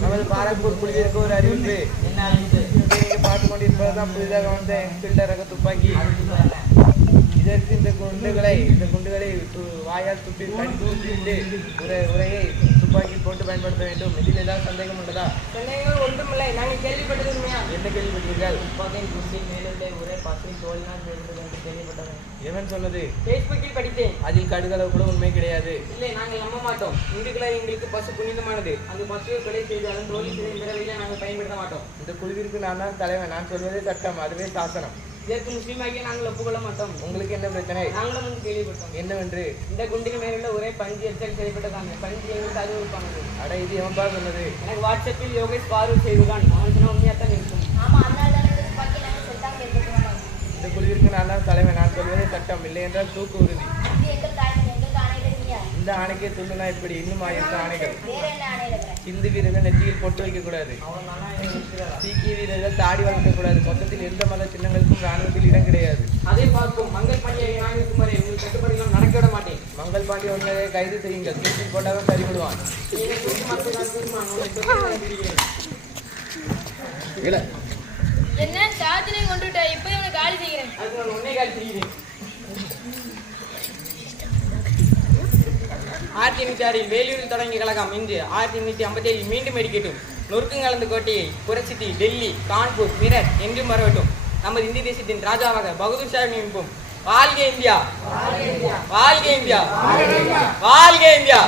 நமது பாலப்பூர் குழுவிற்கு ஒரு அறிவிப்பு. என்ன பார்த்து கொண்டிருப்பதுதான் புதிதாக வந்த என்ஃபீல்டர் ரக துப்பாக்கி. இதற்கு இந்த குண்டுகளை இந்த குண்டுகளை து- வாயால் துப்பி கடித்து உரை உரையை துப்பாக்கி போட்டு பயன்படுத்த வேண்டும். இதில் ஏதாவது சந்தேகம் உள்ளதா சந்தேகங்கள் ஒன்றுமில்லை. நாங்கள் கேள்விப்பட்டது உண்மையா? என்ன கேள்விப்பட்டீர்கள்? துப்பாக்கியின் குண்டின் மேலுள்ள உரை பற்றி தோழினால் செய்தது என்று கேள்விப்பட்டது எவன் சொன்னது? ஃபேஸ்புக்கில் படித்தேன். அதில் கடுகளவு கூட உண்மை கிடையாது. இல்லை நாங்கள் நம்ப மாட்டோம். இந்துக்களால் எங்களுக்கு பசு புனிதமானது. அந்த பசுவை கொலை செய்தாலும் தோழி செய்த நாங்கள் பயன்படுத்த மாட்டோம். இந்த குழுவிற்கு நான் தான் தலைவன். நான் சொல்வதே சட்டம். அதுவே சாசனம். இதற்கு முஸ்லீமாகிய நாங்கள் ஒப்புக்கொள்ள மாட்டோம். உங்களுக்கு என்ன பிரச்சனை? நாங்களும் வந்து கேள்விப்பட்டோம். என்னவென்று? இந்த குண்டுக்கு மேலுள்ள ஒரே பஞ்சு எச்சல் செய்யப்பட்டதாங்க பஞ்சு எங்களுக்கு அறிவிப்பானது அட இது எவன்பா சொன்னது? எனக்கு வாட்ஸ்அப்பில் யோகேஷ் பார்வல் செய்துதான். அவன் சொன்ன உண்மையாக தான் இருக்கும். இந்த. இந்த குழுவிற்கு நான் தான் தலைவன் நான் சொல்வதே சட்டம் இல்லை என்றால் தூக்கு உறுதி? இந்த ஆணைக்கே துள்ளுனா இப்படி இன்னும் ஆயிரத்து ஆணைகள்? சிந்து வீரர்கள் நெற்றியில் பொட்டு வைக்க கூடாது அவன் நானா இருக்கிறாரா சீக்கிய வீரர்கள் தாடி வளர்க்க கூடாது மொத்தத்தில் எந்த மத ராணுவத்தில் இடம் கிடையாது. அதை பார்க்கும் மங்கள் பண்டிகை நான் இருக்கும் வரை உங்கள் கட்டுப்பாடுகள் நடக்க விட மாட்டேன். மங்கள் பாண்டிய உண்மையை கைது செய்யுங்கள். தூக்கில் போட்டாலும் சரிவிடுவான் என்னை? உங்களை சாத்தினை கொண்டுட்ட இப்ப இவனை காலி செய்கிறேன். அதுக்கு நான் உன்னை கால் செய்கிறேன். ஆயிரத்தி எண்ணூற்றி ஆறில் வேலூரில் தொடங்கிய கழகம் இன்று ஆயிரத்தி எண்ணூற்றி ஐம்பத்தி ஏழில் மீண்டும் வெடிக்கட்டும். நொறுக்குங்கலந்த கோட்டையை புரட்சித்தி டெல்லி கான்பூர் மிரட் என்றும் வரவட்டும் நமது இந்திய தேசத்தின் ராஜாவாக பகதூர் ஷா நியமிப்போம் வாழ்க இந்தியா. வாழ்க இந்தியா. வாழ்க இந்தியா.